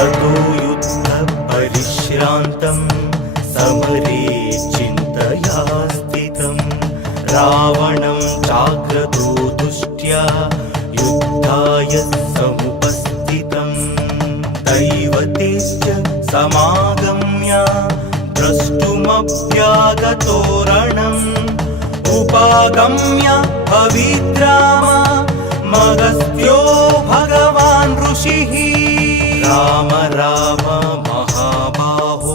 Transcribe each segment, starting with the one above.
ततो युद्धपरिश्रान्तं समरे चिन्तया स्थितं रावणं चाग्रतो दुष्ट्या युद्धाय समुपस्थितं दैवतेश्च समागम्य द्रष्टुमभ्यागतो रणम् उपागम्य भविद्राम मगस्त्यो भगवान् ऋषिः राम राम महाबाहो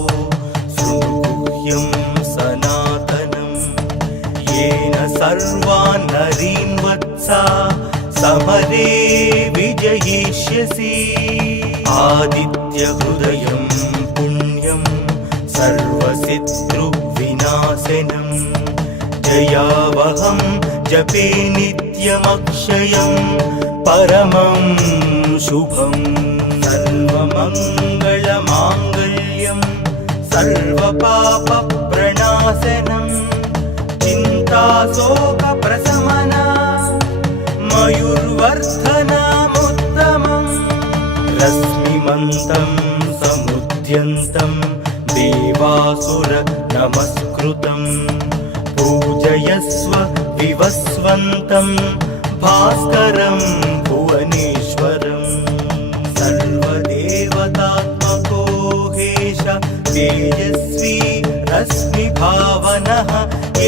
शृणुगुह्यं सनातनं येन सर्वान् नरीन् वत्सा समरे विजयिष्यसि आदित्यहृदयं पुण्यं सर्वशत्रुविनाशनं जयावहं जपे नित्यमक्षयं परमं शुभं सर्वमङ्गलमाङ्गल्यं सर्वपापप्रणाशनं चिन्ताशोकप्रशमना मयूर्वर्धनमुत्तमं रश्मिमन्तं समुद्यन्तं देवासुर नमस्कृतं पूजयस्व विवस्वन्तं भास्करं भुवनेश्वरं सर्वदेवतात्मको हेश तेजस्वी रश्मिभावनः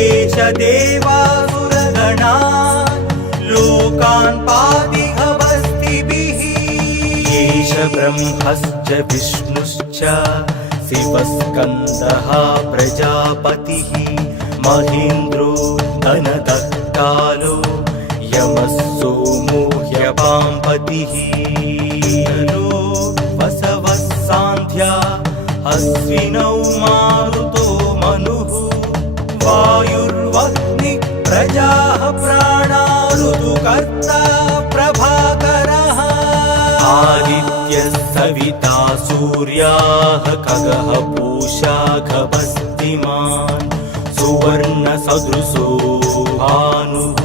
एष देवासुरगणा लोकान् पातिहवस्तिभिः एष ब्रह्मश्च विष्णुश्च शिवस्कन्दः प्रजापतिः महेन्द्रो धनदत्तालो यमः सोमो ह्यपाम्पतिः वसवः सान्ध्या अश्विनौ मारुतो मनुः वायुर्वह्निः प्रजाः प्राणा ऋतुकर्ता प्रभाकरः आदित्यः सविता सूर्याः खगः पूषा खगस्तिमान् सुवर्णसदृशो भानुः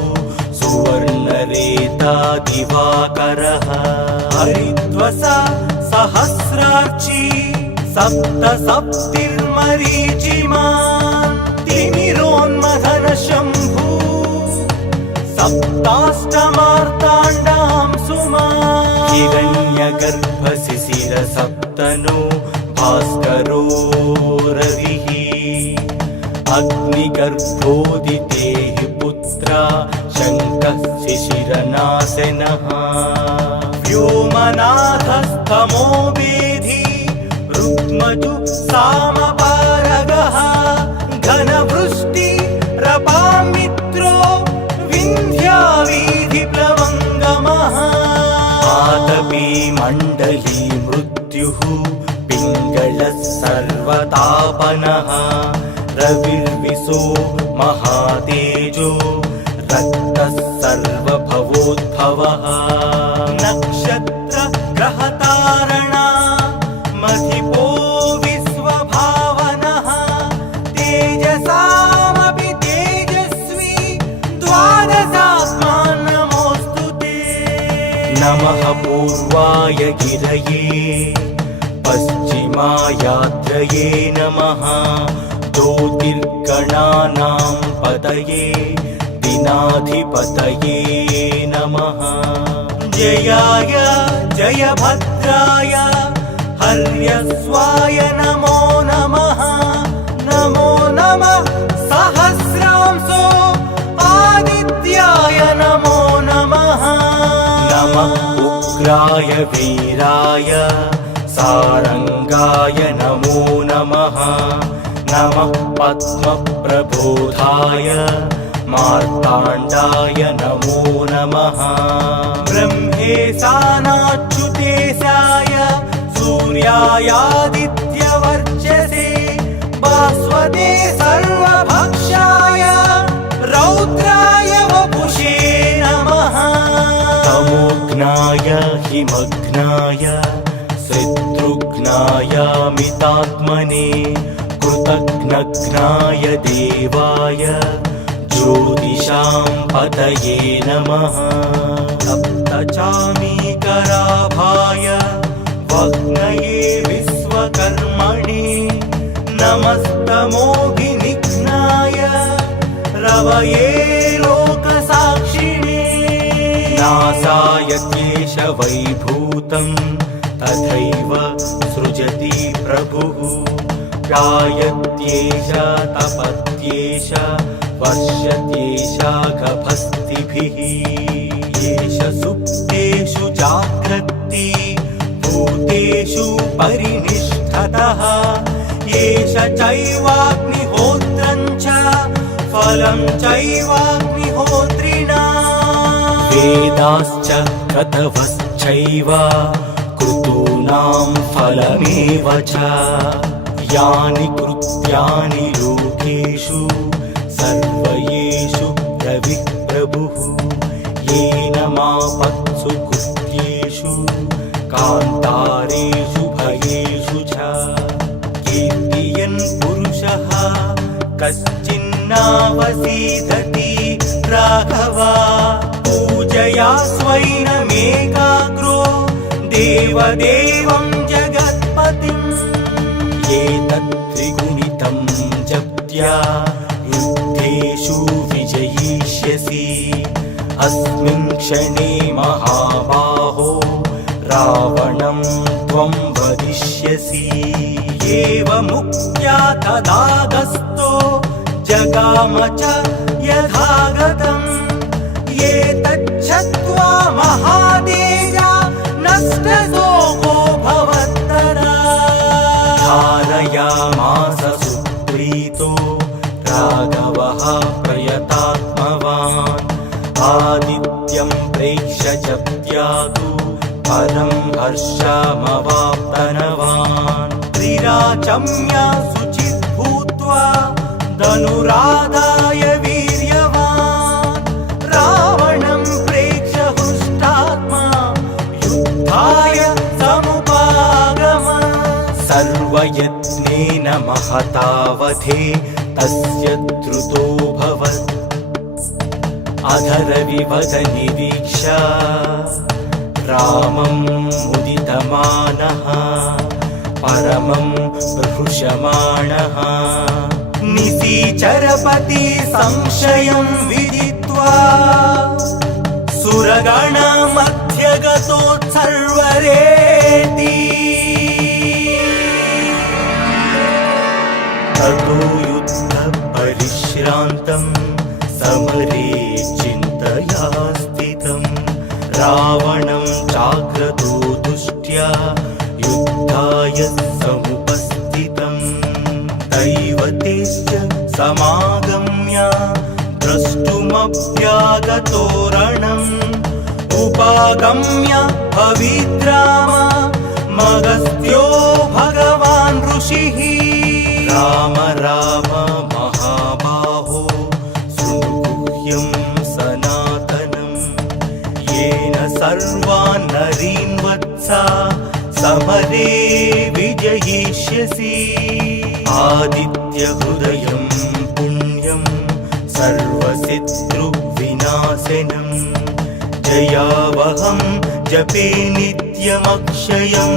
सुवर्णरेता दिवाकरः हरिद्वसा सहस्रार्ची सप्तसप्तिर्मरीचिमान् तिमिरोन्मथन शम्भु सप्ताष्टमार्ताण्डां सुमान् हिरण्यगर्भशिशिर सप्तनो भास्करो रविः अग्निगर्भोदितेः पुत्रा शङ्कः शिशिरनाशनः व्योमनाथस्तमो वेधी रुक्मजु सामपारगः घनवृष्टि रपामित्रो विन्ध्यावीधिप्लवङ्गमः आतपी मण्डली मृत्युः पिङ्गलः सर्वतापनः रविर्विशो महातेजो रक्तः सर्वभवोद्भवः नक्षत्र ग्रहतारणा मधिपो विश्वभावनः तेजसामपि तेजस्वी द्वादशात्मान् नमोऽस्तु ते नमः पूर्वाय गिरये पश्चिमायात्रये नमः ज्योतिर्गणानां पतये दिनाधिपतये नमः जयाय जयभद्राय हर्यस्वाय नमो नमः नमो नमः सहस्रांशो आदित्याय नमो नमः नमः उग्राय वीराय सारंगाय नमो नमः नमः पद्मप्रबोधाय मार्ताण्डाय नमो नमः ब्रह्मेशानाच्युतेशाय सूर्यायादित्यवर्चसे भास्वते सर्वभक्षाय रौद्राय वपुषे नमः तमोघ्नाय हिमघ्नाय शत्रुघ्नाय मितात्मने कृतघ्नघ्नाय देवाय ज्योतिषां पतये नमः सप्तचामीकराभाय वह्नये कवये लोकसाक्षिणे नासायत्येष वैभूतं तथैव सृजति प्रभुः गायत्येष तपत्येष वर्षत्येष गभस्तिभिः एष सुप्तेषु जाग्रत्ति भूतेषु परिनिष्ठतः एष चैवाग्निहोत्रं च फलं चैवाग्निहोत्रिणा वेदाश्च क्रतवश्चैव क्रतूनां फलमेव च यानि कृत्यानि लोकेषु सर्वयेषु ब्रवीत् प्रभुः येन मापत्सु कृत्येषु कान्तारेषु भयेषु च कीर्तयन् पुरुषः कश्चिन्नावसीदति राघव पूजया स्वैनमेकाग्रो देवदेवं जगत्पतिम् एतत् त्रिगुणितं जप्त्या युद्धेषु विजयिष्यसि अस्मिन् क्षणे महाबाहो रावणं त्वं वदिष्यसि एवमुक्त्या तदागस्तो जगाम च यथागतम् एतच्छ्रुत्वा महातेजा नष्टशोको भवत्तरा धारयामास सुप्रीतो राघवः प्रयतात्मवान् आदित्यं प्रेक्ष्य जप्त्यादु परं हर्षमवाप्तनवान् त्रिराचम्य शुचित् भूत्वा धनुरादाय वीर्यवान् रावणं प्रेक्ष्य हृष्टात्मा युद्धाय समुपागम सर्वयत्नेन महतावधे तस्य द्रुतोऽभवत् अधरविवदनिरीक्ष्य रामं मुदितमानः परमं प्रहृषमाणः निशिचरपति संशयं विदित्वा सुरगणमध्यगतोत्सर्वरेति ततो युद्धपरिश्रान्तं समरे चिन्तया स्थितं रावणं चाग्रतो दुष्ट्या युद्धाय समुपस्थितं दैवतेश्च समागम्य द्रष्टुमभ्यागतो रणम् उपागम्य पवित्राम मगस्त्यो भगवान् ऋषिः राम राम महाबाहो शृणुगुह्यं सनातनं येन सर्वान् नरीन् वत्सा समरे विजयिष्यसि आदित्यहृदयं पुण्यं सर्वशत्रुविनाशनं जयावहं जपे नित्यमक्षयं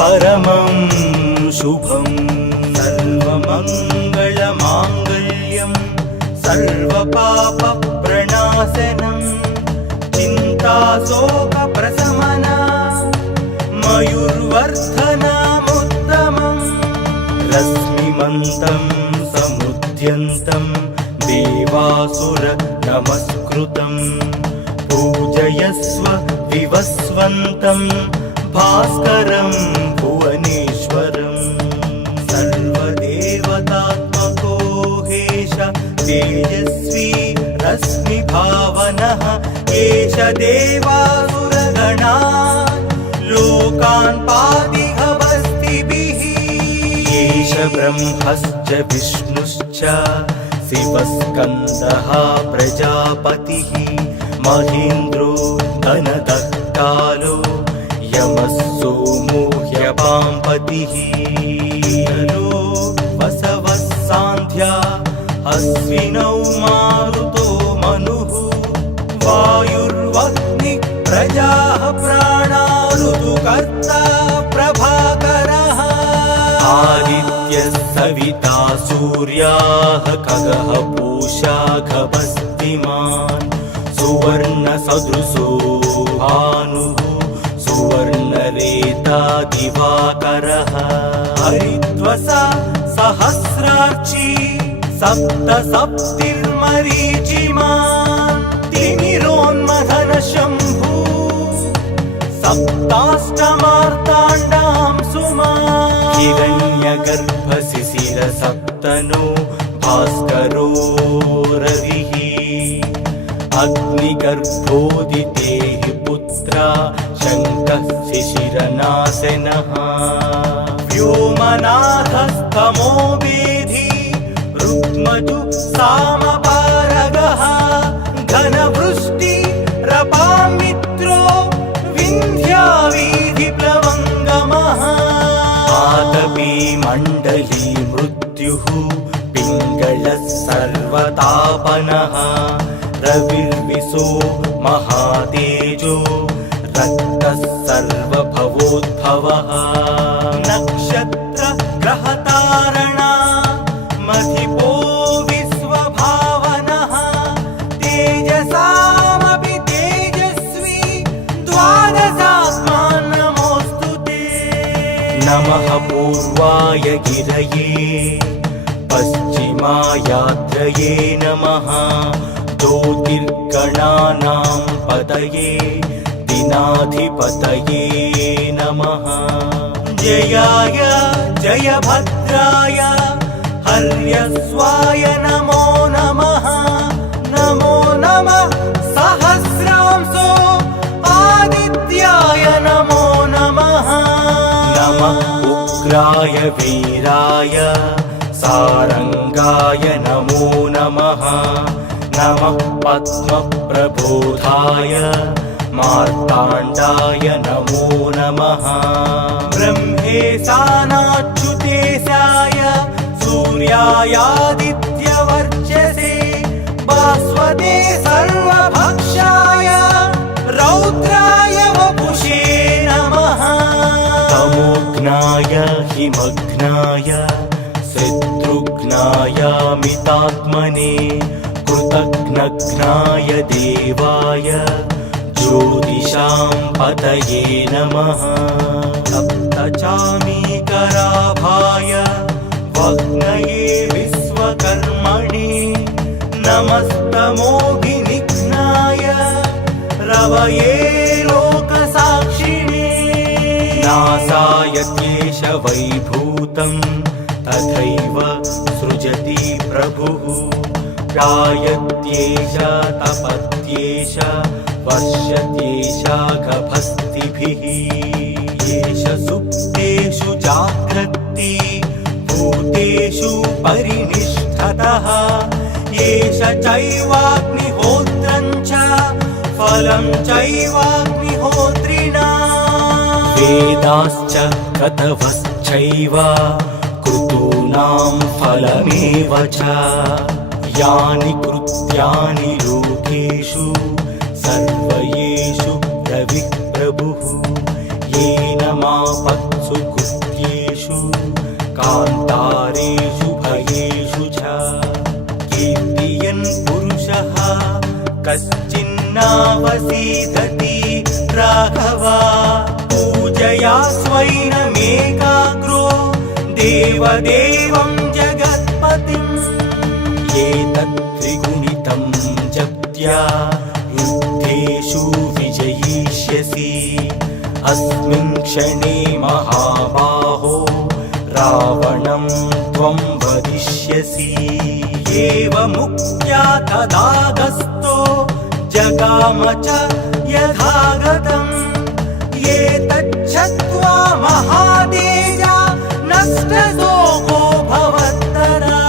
परमं शुभम् सर्वमङ्गलमाङ्गल्यं सर्वपापप्रणाशनं चिन्ताशोकप्रशमना मयूर्वर्धनमुत्तमम् रश्मिमन्तं समुद्यन्तं देवासुर नमस्कृतं पूजयस्व विवस्वन्तं भास्करं भुवनेश्वरं सर्वदेवतात्मको हेश तेजस्वी रश्मिभावनः एष देवासुरगणा लोकान् पातिहवस्तिभिः एष ब्रह्मश्च विष्णुश्च शिवस्कन्दः प्रजापतिः महेन्द्रो धनदत्तालो यमः सोमो ह्यपाम्पतिः वसवः सान्ध्या अश्विनौ मारुतो मनुः वायुर्वह्निः प्रजाः प्राणा ऋतुकर्ता प्रभाकरः आदित्य सविता सूर्याः खगः पूषा खभस्तिमान् सुवर्णसदृशो भानुः सुवर्णरेता दिवाकरः हरिद्वसा सहस्रार्ची सप्तसप्तिर्मरीचिमान् तिमिरोन्मथन शम्भु सप्ताष्टमार्ताण्डां सुमान् हिरण्यगर्भशिशिर सप्तनो भास्करो रविः अग्निगर्भोदिते हि पुत्रा शङ्कः शिशिरनाशनः व्योमनाथस्तमो वेधी रुक्मजु सामपारगः घनवृष्टिरपां मित्रो विन्ध्यावीधिप्लवङ्गमः आतपी मण्डली मृत्युः पिङ्गळः सर्वतापनः रविर्विशो महातेजो रक्तः सर्वभवोद्भवः नक्षत्र ग्रहतारणा मधिपो विश्वभावनः तेजसामपि तेजस्वी द्वादशात्मान् नमोऽस्तु ते नमः पूर्वाय गिरये पश्चिमायाद्रये नमः ज्योतिर्गणानां पतये दिनाधिपतये नमः जयाय जयभद्राय हर्यस्वाय नमो नमः नमो नमः सहस्रांशो आदित्याय नमो नमः नमः उग्राय वीराय सारंगाय नमो नमः नमः पद्मप्रबोधाय मार्ताण्डाय नमो नमः ब्रह्मेशानाच्युतेशाय सूर्यायादित्यवर्चसे भास्वते सर्वभक्षाय रौद्राय वपुषे नमः तमोघ्नाय हिमघ्नाय शत्रुघ्नाय मितात्मने कृतघ्नघ्नाय देवाय ज्योतिषां पतये नमः सप्तचामीकराभाय वग्नये विश्वकर्मणे नमस्तमोभिनिघ्नाय रवये लोकसाक्षिणे नासाय क्लेश वैभूतं तथैव सृजति प्रभुः गायत्येष तपत्येष वर्षत्येष गभस्तिभिः येष सुप्तेषु जाग्रत्ति भूतेषु परिनिष्ठतः येष चैवाग्निहोत्रं च फलं चैवाग्निहोत्रिणा वेदाश्च क्रतवश्चैव क्रतूनां फलमेव च यानि कृत्यानि लोकेषु सर्वयेषु रविः प्रभुः येन मापत्सु कृत्येषु कान्तारेषु भयेषु च कीर्तियन् पुरुषः कश्चिन्नावसीदति राघवा पूजया स्वैनमेकाग्रो देवदेवं जगत्पतिम् एतत् त्रिगुणितं जप्त्या युद्धेषु विजयिष्यसि अस्मिन् क्षणे महाबाहो रावणं त्वं वदिष्यसि एवमुक्त्या तदागस्तो जगाम च यथागतम् एतच्छ्रुत्वा महातेजा नष्टशोको भवत्तरा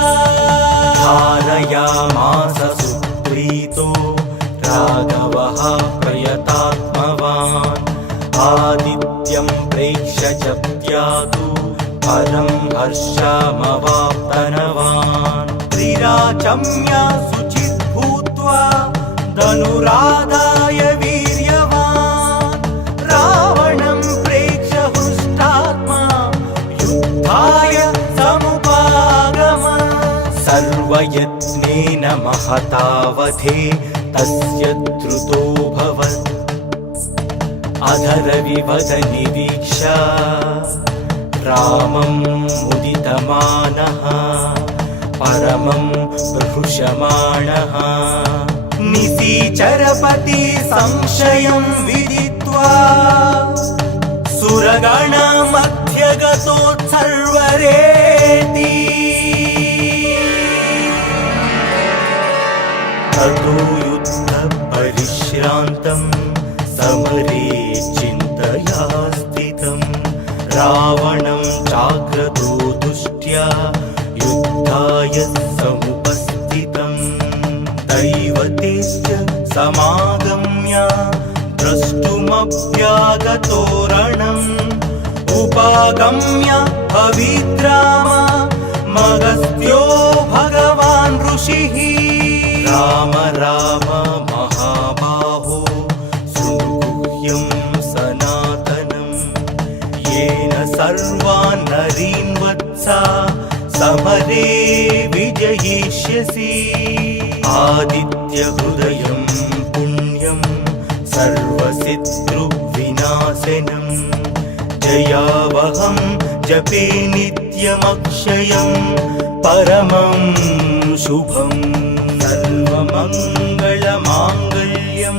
धारयामास सुप्रीतो राघवः प्रयतात्मवान् आदित्यं प्रेक्ष्य जप्त्यातु परं हर्षमवाप्तनवान् त्रिराचम्य शुचिः भूत्वा धनुराधाय वीर्यवान् रावणं प्रेक्ष्य हृष्टात्मा युद्धाय समुप महतावधे तस्य द्रुतोऽभवत् अधरविवदनिरीक्षा रामं मुदितमानः परमं हृषमाणः निशिचरपति संशयं विदित्वा सुरगणमध्यगतोत्सर्वरेति ततो युद्धपरिश्रान्तं समरे चिन्तया स्थितं रावणं चाग्रतो दुष्ट्या युद्धाय समुपस्थितं दैवतेश्च समागम्य द्रष्टुमभ्यागतो रणम् उपागम्य पवित्राम मगस्त्यो भगवान् ऋषिः राम राम महाबाहो सुगुह्यं सनातनं येन सर्वान् नरीन् वत्सा समरे विजयिष्यसि आदित्यहृदयं पुण्यं सर्वशत्रुविनाशनं जयावहं जपे नित्यमक्षयं परमं शुभम् सर्वमङ्गलमाङ्गल्यं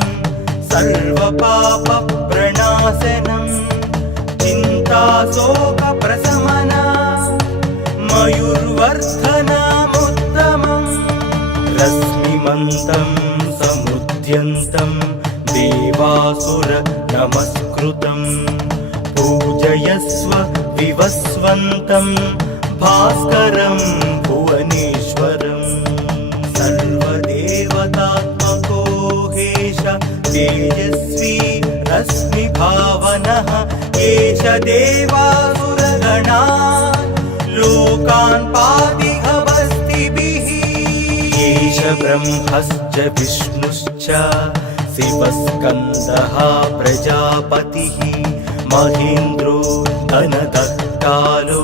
सर्वपापप्रणाशनं चिन्ताशोकप्रशमना मयूर्वर्धनमुत्तमम् रश्मिमन्तं समुद्यन्तं देवासुर नमस्कृतं पूजयस्व विवस्वन्तं भास्करं भुवनेश्वरम् सर्वदेवतात्मको हेश तेजस्वी रश्मिभावनः एष देवासुरगणा लोकान् पातिहवस्तिभिः एष ब्रह्मश्च विष्णुश्च शिवस्कन्दः प्रजापतिः महेन्द्रो धनदः कालो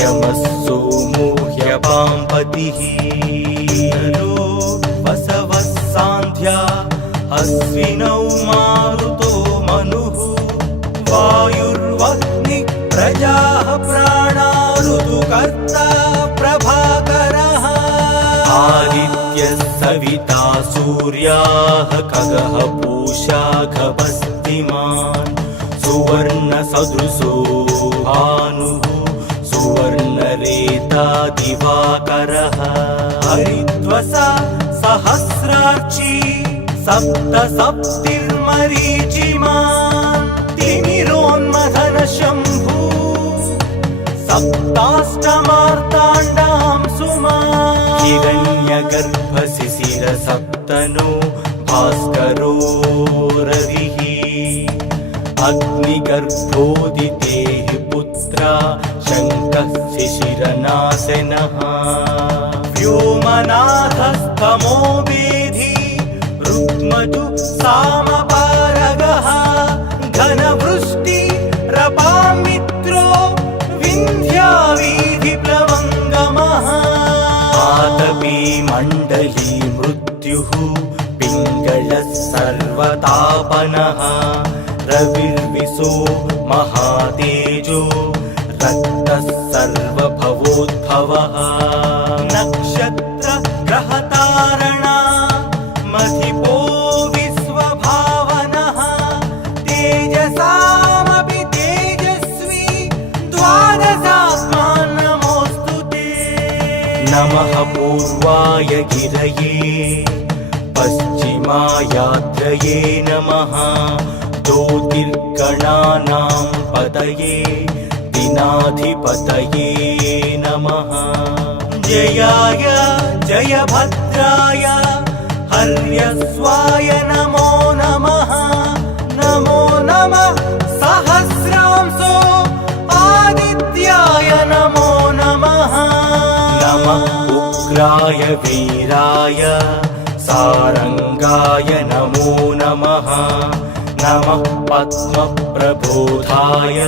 यमः सोमो ह्यपाम्पतिः वसवः सान्ध्या अश्विनौ मारुतो मनुः वायुर्वह्नि प्रजाः प्राणा ऋतुकर्ता प्रभाकरः आदित्यः सविता सूर्याः खगः पूषा खगस्तिमान् सुवर्णसदृशो भानुः सुवर्णरेता दिवाकरः हरिद्वसा सहस्रार्ची सप्तसप्तिर्मरीचिमान् तिमिरोन्मथन शम्भु सप्ताष्टमार्ताण्डां सुमान् हिरण्यगर्भशिशिरसप्तनो भास्करो रविः अग्निगर्भोदितेः पुत्रा शङ्कः शिशिरनाशनः व्योमनाथस्तमो वेधी रुक्मजु सामपारगः घनवृष्टि रपामित्रो विन्ध्यावीधिप्लवङ्गमः आतपी मण्डली मृत्युः पिङ्गलः सर्वतापनः रविर्विशो महातेजो रक्तः सर्वभवोद्भवः नक्षत्र ग्रहतारणा मधिपो विश्वभावनः तेजसामपि तेजस्वी द्वादशात्मा नमोऽस्तु ते नमः पूर्वाय गिरये पश्चिमायाद्रये नमः ज्योतिर्गणानां पतये दिनाधिपतये नमः जयाय जयभद्राय हर्यस्वाय नमो नमः नमो नमः सहस्रांशो आदित्याय नमो नमः नमः उग्राय वीराय सारंगाय नमो नमः नमः पद्मप्रबोधाय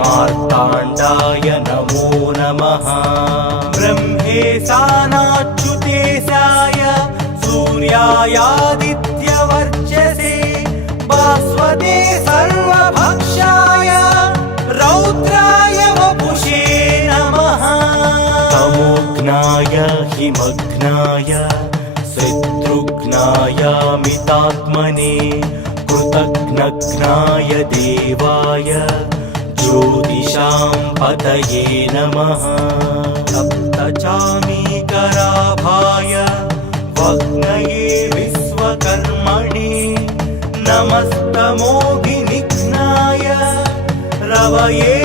मार्ताण्डाय नमो नमः ब्रह्मेशानाच्युतेशाय रुद्रायादित्यवर्चसे भास्वते सर्वभक्षाय रौद्राय वपुषे नमः तमोघ्नाय हिमघ्नाय शत्रुघ्नायामितात्मने कृतघ्नघ्नाय देवाय ज्योतिषां पतये नमः सप्तचामीकराभाय वग्नये विश्वकर्मणे नमस्तमोघिनिघ्नाय रवये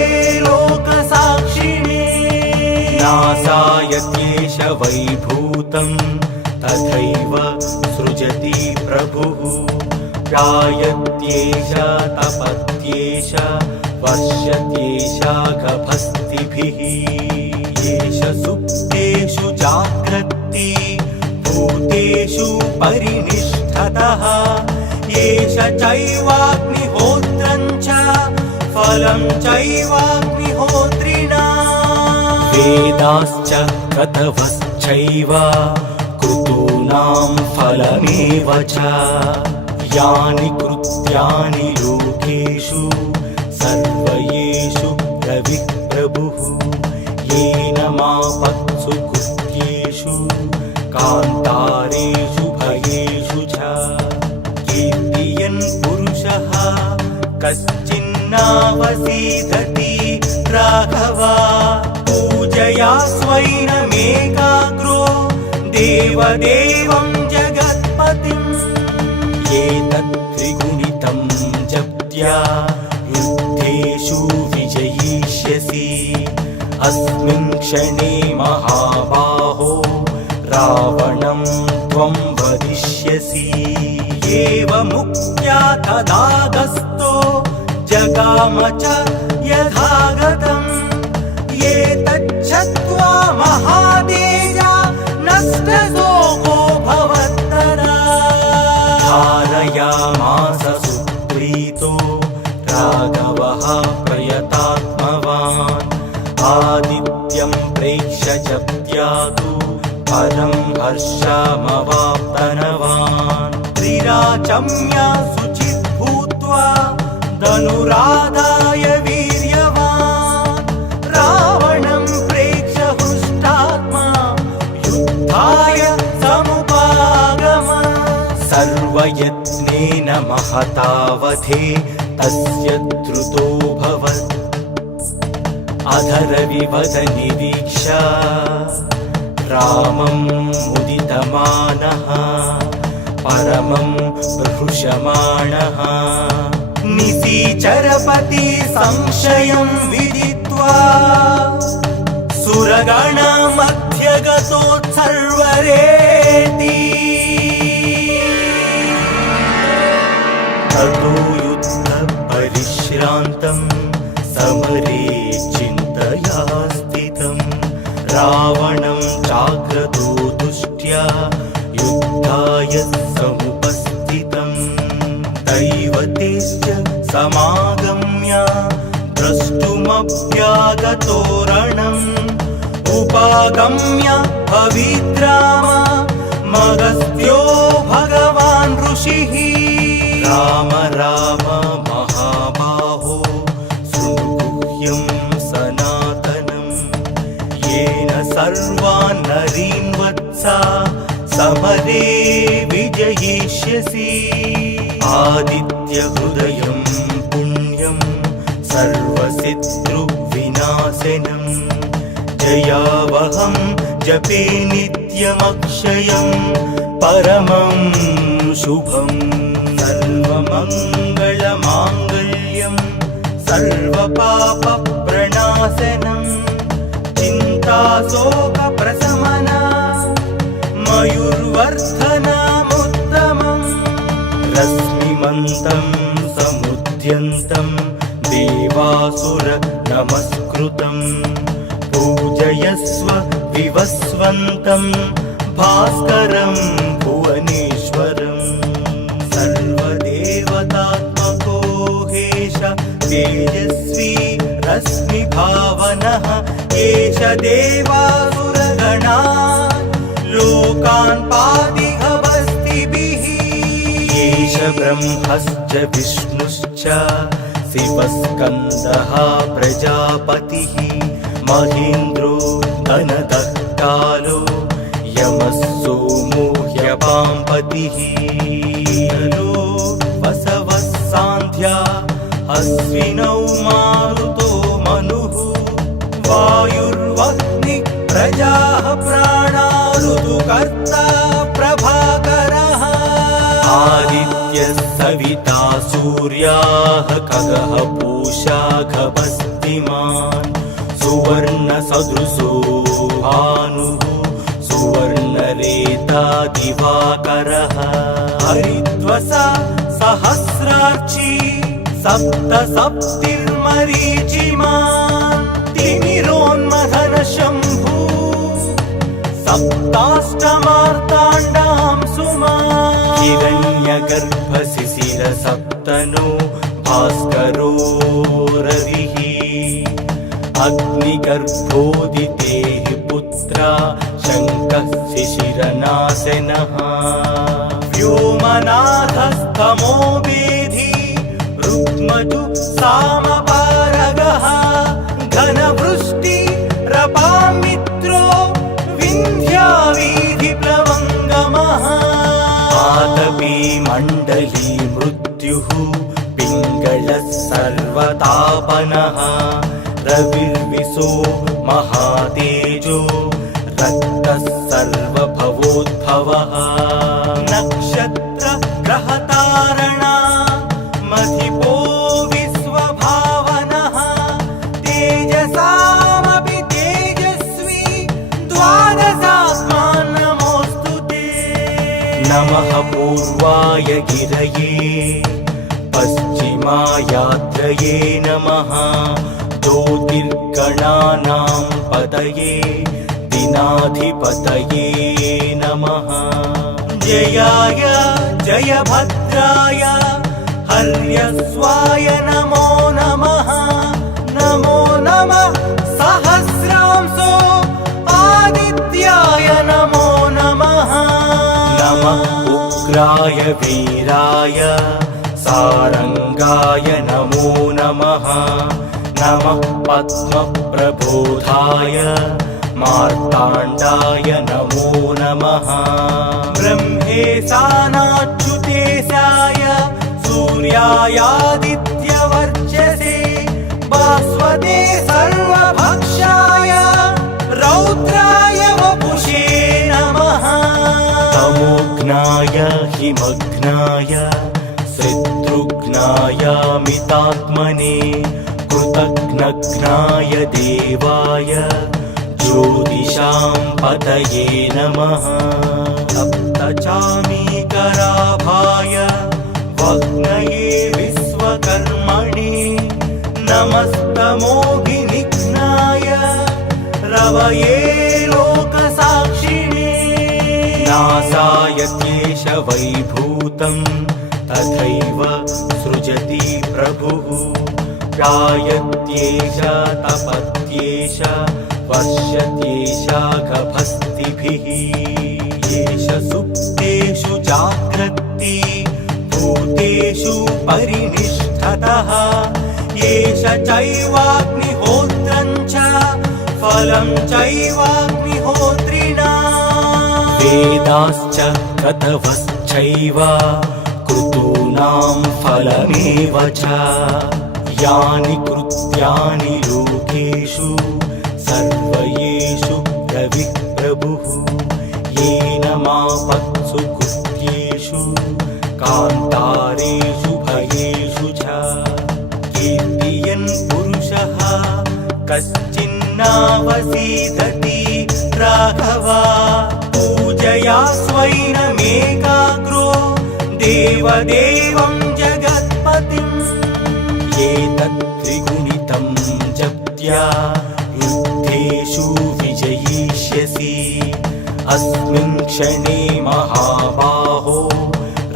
लोकसाक्षिणे नासाय क्लेश वैभूतं तथैव सृजति प्रभुः जायत्येष तपत्येष वर्षत्येष गभस्तिभिः एष सुप्तेषु जाग्रत्ति भूतेषु परिनिष्ठतः एष चैवाग्निहोत्रं च फलं चैवाग्निहोत्रिणा वेदाश्च क्रतवश्चैव क्रतूनां फलमेव च यानि कृत्यानि लोकेषु सर्वयेषु रविः प्रभुः येन मापत्सु कृत्येषु कान्तारेषु भयेषु च कीर्तियन् पुरुषः कश्चिन्नावसीदति राघवा पूजया स्वैनमेकाग्रो देवदेवं जगत्पतिम् एतत् त्रिगुणितं जप्त्या युद्धेषु विजयिष्यसि अस्मिन् क्षणे महाबाहो रावणं त्वं वदिष्यसि एवमुक्त्या तदागस्तो जगाम च यथागतम् एतच्छ्रुत्वा महातेजा नष्टशोको भवत्तरा धारयामास सुप्रीतो राघवः प्रयतात्मवान् आदित्यं प्रेक्ष्य जप्त्यातु परं हर्षमवाप्तनवान् त्रिराचम्य शुचिः भूत्वा धनुरादाय वीर्यवान् रावणं प्रेक्ष्य हृष्टात्मा युद्धाय समुपागम सर्वयत्नेन महतावधे तस्य द्रुतोऽभवत् अधरविवदनिरीक्ष्य रामं मुदितमानः परमं प्रहृषमाणः निशिचरपति संशयं विदित्वा सुरगणमध्यगतोत्सर्वरेति ततो युद्धपरिश्रान्तं समरे चिन्तया स्थितं रावणं जाग्रतो दृष्ट्या युद्धाय समुपस्थितं दैवतेश्च समागम्य द्रष्टुमभ्यागतो रणम् उपागम्य पवित्राम मगस्त्यो भगवान् ऋषिः राम राम महाबाहो शृणुगुह्यं सनातनं येन सर्वान् नरीन् वत्सा समरे विजयिष्यसि आदित्यहृदयं पुण्यं सर्वशत्रुविनाशनं जयावहं जपे नित्यमक्षयं परमं शुभम् सर्वमङ्गलमाङ्गल्यं सर्वपापप्रणाशनं चिन्ताशोकप्रशमना मयूर्वर्धनमुत्तमम् रश्मिमन्तं समुद्यन्तं देवासुर नमस्कृतं पूजयस्व विवस्वन्तं भास्करं भुवनेश्वरं सर्वदेवतात्मको हेश तेजस्वी रश्मिभावनः एष देवासुरगणा लोकान् पातिहवस्तिभिः ब्रह्मश्च विष्णुश्च शिवस्कन्दः प्रजापतिः महेन्द्रो धनदत्तालो यमः सोमो ह्यपाम्पतिः वसवः सान्ध्या अश्विनौ मारुतो मनुः वायुर्वह्निः प्रजाः प्राणा ऋतुकर्ता प्रभाकरः आदित्यः सविता सूर्याः खगः पूषा खगस्तिमान् सुवर्णसदृशो भानुः सुवर्णरेता दिवाकरः हरिद्वसा सहस्रार्ची सप्तसप्तिर्मरीचिमान् तिमिरोन्मथन शम्भु सप्ताष्टमार्ताण्डां सुमान् हिरण्यगर्भशिशिर सप्तनो भास्करो रविः अग्निगर्भोदितेः पुत्रा शङ्कः शिशिरनाशनः व्योमनाथस्तमो वेधी रुक्मजु सामपारगः घनवृष्टि रपामित्रो विन्ध्यावीधिप्लवङ्गमः आतपी मण्डली मृत्युः पिङ्गलः सर्वतापनः रविर्विशो महातेजो रक्तः सर्वभवोद्भवः नक्षत्र ग्रहतारणा मधिपो विश्वभावनः तेजसामपि तेजस्वी द्वादशात्मान् नमोऽस्तु ते नमः पूर्वाय गिरये पश्चिमायात्रये नमः ज्योतिर्गणानां पतये दिनाधिपतये नमः जयाय जयभद्राय हर्यस्वाय नमो नमः नमो नमः सहस्रांशो आदित्याय नमो नमः नमः उग्राय वीराय सारंगाय नमो नमः नमः पद्मप्रबोधाय मार्ताण्डाय नमो नमः ब्रह्मेशानाच्युतेशाय सूर्यायादित्यवर्चसे भास्वते सर्वभक्षाय रौद्राय वपुषे नमः तमोघ्नाय हिमघ्नाय शत्रुघ्नाय मितात्मने कृतघ्नघ्नाय देवाय ज्योतिषां पतये नमः सप्तचामीकराभाय वह्नये विश्वकर्मणे नमस्तमोभिनिघ्नाय रवये लोकसाक्षिणे नासाय केशवैभूतं तथैव सृजति प्रभुः जायत्येष तपत्येष वर्षत्येष गभस्तिभिः येष सुप्तेषु जाग्रत्ति भूतेषु परिनिष्ठतः येष चैवाग्निहोत्रं च फलं चैवाग्निहोत्रिणा वेदाश्च क्रतवश्चैव क्रतूनां फलमेव च यानि कृत्यानि लोकेषु सर्वयेषु रविः प्रभुः येन मापत्सु कृत्येषु कान्तारेषु भयेषु च कीर्तियन् पुरुषः कश्चिन्नावसीदति राघवा पूजया स्वैनमेकाग्रो देवदेवं जगत्पतिम् एतत् त्रिगुणितं जप्त्या युद्धेषु विजयिष्यसि अस्मिन् क्षणे महाबाहो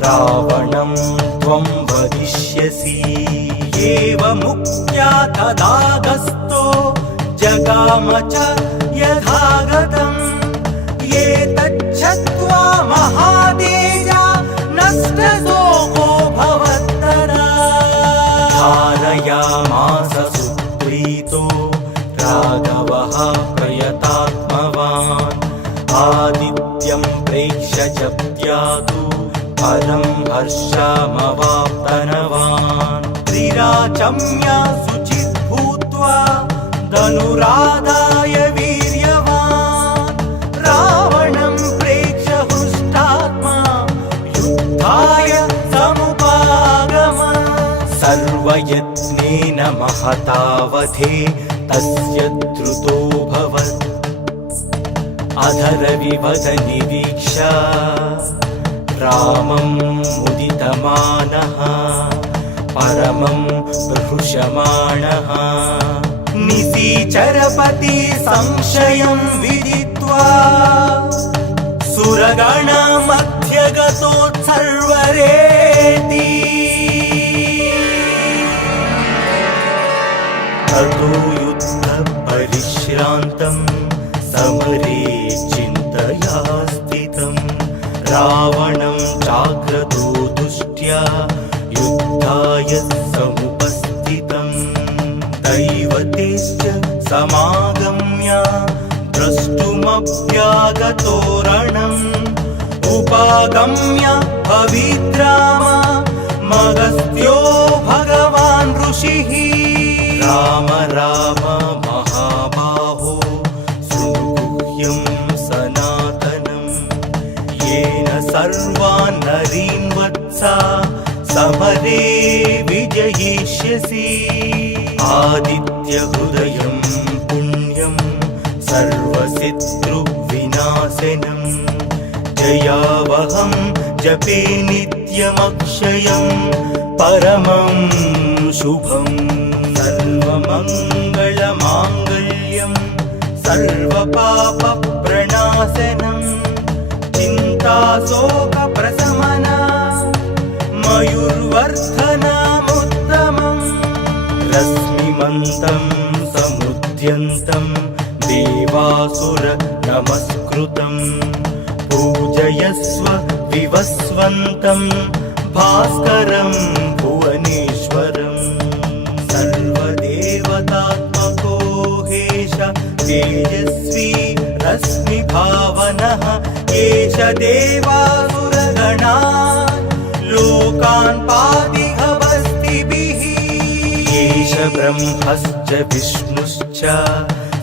रावणं त्वं वदिष्यसि एवमुक्त्या तदागस्तो जगाम च यथागतम् एतच्छ्रुत्वा महातेजा नष्टशोको सुप्रीतो राघवः प्रयतात्मवान् आदित्यं प्रेक्ष्य च त्यातु परं हर्षमवाप्तनवान् त्रिराचम्य शुचिः भूत्वा धनुरादाय वीर्यवान् रावणं प्रेक्ष्य हृष्टात्मा युद्धाय समुपागमन् सर्वयत्नेन महतावधे तस्य द्रुतोऽभवत् अधरविवदनिरीक्ष्य रामं मुदितमानः परमं हृषमाणः निशिचरपति संशयं विदित्वा सुरगणमध्यगतोत्सर्वरेति ततो युद्धपरिश्रान्तं समरे चिन्तया स्थितं रावणं चाग्रतो दुष्ट्या युद्धाय समुपस्थितं दैवतेश्च समागम्य द्रष्टुमभ्यागतो रणम् उपागम्य पवित्राम मगस्त्यो भगवान् ऋषिः राम राम महाबाहो सुगुह्यं सनातनं येन सर्वान् नरीन् वत्सा समरे विजयिष्यसि आदित्यहृदयं पुण्यं सर्वशत्रुविनाशनं जयावहं जपे नित्यमक्षयं परमं शुभम् सर्वमङ्गलमाङ्गल्यं सर्वपापप्रणाशनं चिन्ताशोकप्रशमना मयूर्वर्धनमुत्तमम् रश्मिमन्तं समुद्यन्तं देवासुर नमस्कृतं पूजयस्व विवस्वन्तं भास्करं भुवनेश्वरम् सर्वदेवतात्मको हेश तेजस्वी रश्मिभावनः एष देवासुरगणा लोकान् पादिहवस्तिभिः एष ब्रह्मश्च विष्णुश्च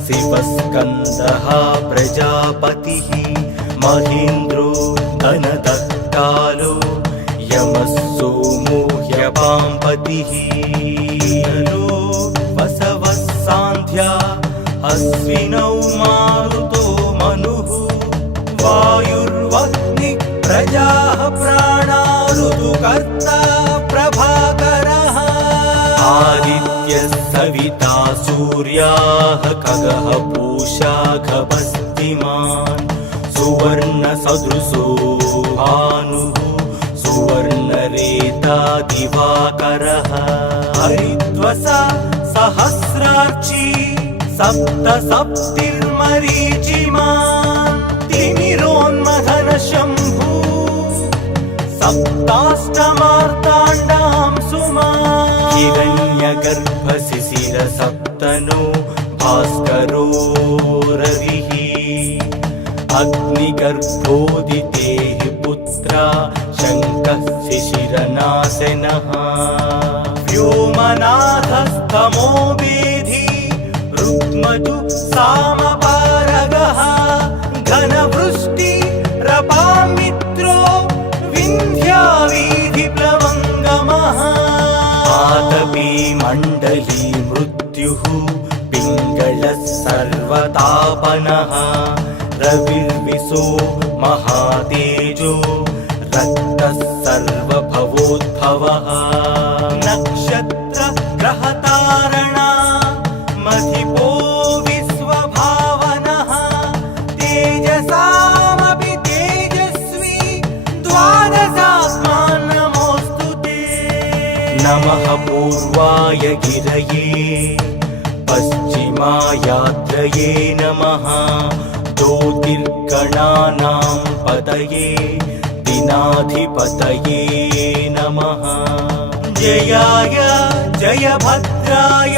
शिवस्कन्दः प्रजापतिः महेन्द्रो धनदः कालो यमः सोमो ह्यपाम्पतिः वसवः सान्ध्या अश्विनौ मारुतो मनुः वायुर्वह्नि प्रजाः प्राणा ऋतुकर्ता प्रभाकरः आदित्यः सविता सूर्याः खगः पूषा खगस्तिमान् सुवर्णसदृशो भानुः सुवर्णरेता दिवाकरः हरिद्वसा सहस्रार्ची सप्तसप्तिर्मरीचिमान् तिमिरोन्मथन शम्भु सप्ताष्टमार्ताण्डां सुमान् हिरण्यगर्भशिशिरसप्तनो भास्करो रविः अग्निगर्भोदितेः पुत्रा शङ्कः शिशिरनाशनः व्योमनाथस्तमो वेधी रुक्मजु सामपारगः घनवृष्टिरपामित्रो विन्ध्यावीधिप्लवङ्गमः आतपी मण्डली मृत्युः पिङ्गलः सर्वतापनः रविर्विशो महातेजो रक्तः सर्वभवोद्भवः नक्षत्र ग्रहतारणा मधिपो विश्वभावनः तेजसामपि तेजस्वी द्वादशात्मा नमोऽस्तु ते नमः पूर्वाय गिरये पश्चिमायात्रये नमः ज्योतिर्गणानां पतये दिनाधिपतये नमः जयाय जयभद्राय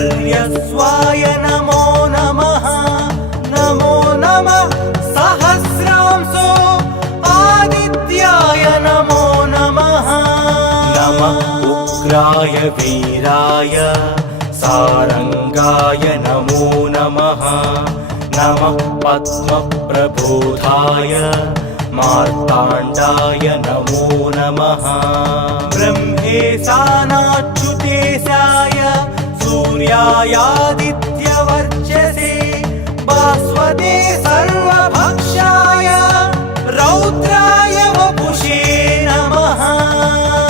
वर्यस्वाय नमो नमः नमो नमः सहस्रांशो आदित्याय नमो नमः नमः उग्राय वीराय सारंगाय नमो नमः नमः पद्मप्रबोधाय मार्ताण्डाय नमो नमः ब्रह्मेशानाच्युतेशाय सूर्यायादित्यवर्चसे भास्वते सर्वभक्षाय रौद्राय वपुषे नमः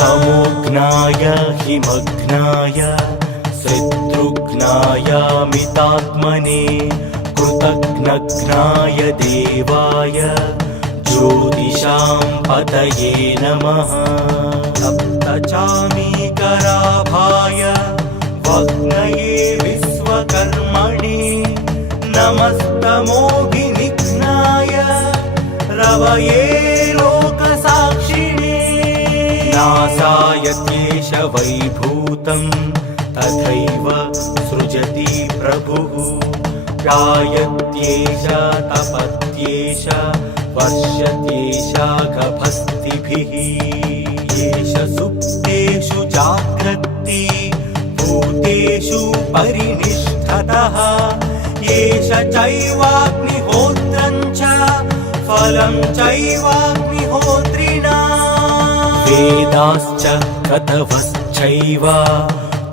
तमोघ्नाय हिमघ्नाय शत्रुघ्नायामितात्मने कृतघ्नघ्नाय देवाय ज्योतिषां पतये नमः सप्तचामीकराभाय वग्नये विश्वकर्मणे नमस्तमोभिनिघ्नाय रवये लोकसाक्षिणे नासाय क्लेश वैभूतं तथैव सृजति प्रभुः जायत्येष तपत्येष वर्षत्येष गभस्तिभिः एष सुप्तेषु जाग्रत्ति भूतेषु परिनिष्ठतः एष चैवाग्निहोत्रं च फलं चैवाग्निहोत्रिणा वेदाश्च क्रतवश्चैव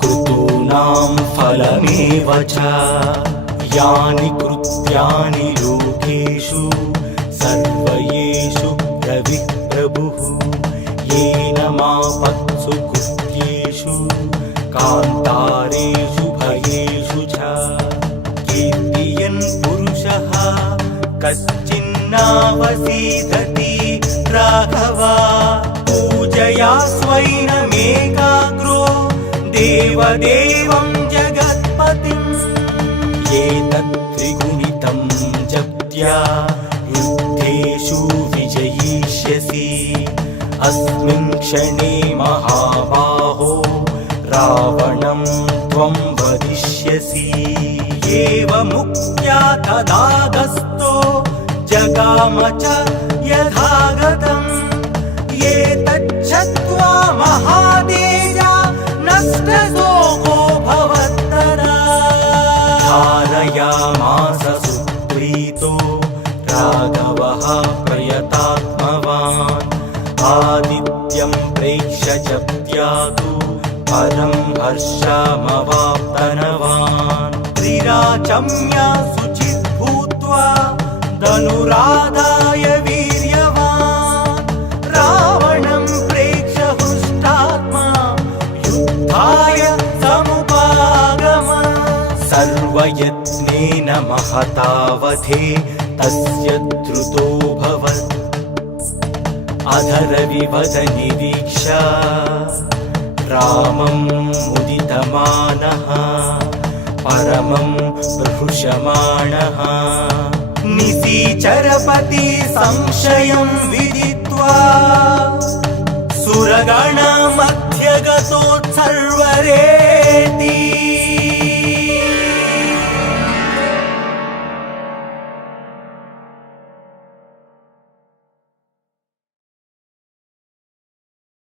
क्रतूनां फलमेव च यानि कृत्यानि लोकेषु सर्वयेषु प्रविः प्रभुः येन मापत्सु कृत्येषु कान्तारेषु भयेषु च कीर्तियन् पुरुषः कश्चिन्नावसीदति राघवा पूजया स्वैनमेकाग्रो देवदेवं जगत्पतिम् एतत् त्रिगुणितं जप्त्या युद्धेषु विजयिष्यसि अस्मिन् क्षणे महाबाहो रावणं त्वं वदिष्यसि एवमुक्त्या तदागस्तो जगाम च यथागतम् एतच्छ्रुत्वा महातेजा नष्टशोको भवत्तदा धारयामास सुप्रीतो राघवः प्रयतात्मवान् आदित्यं प्रेक्ष्य जप्त्यातु परं हर्षमवाप्तनवान् त्रिराचम्य शुचित् भूत्वा धनुराधाय वीर्यवान् रावणं प्रेक्ष्य हृष्टात्मा युद्धाय समुपागम सर्वयत्नेन महतावधे तस्य द्रुतोऽभवत् अधरविवदनिरीक्ष्य रामं मुदितमानः परमं प्रहृषमाणः निशिचरपति संशयं विदित्वा सुरगणमध्यगतोत्सर्वरेति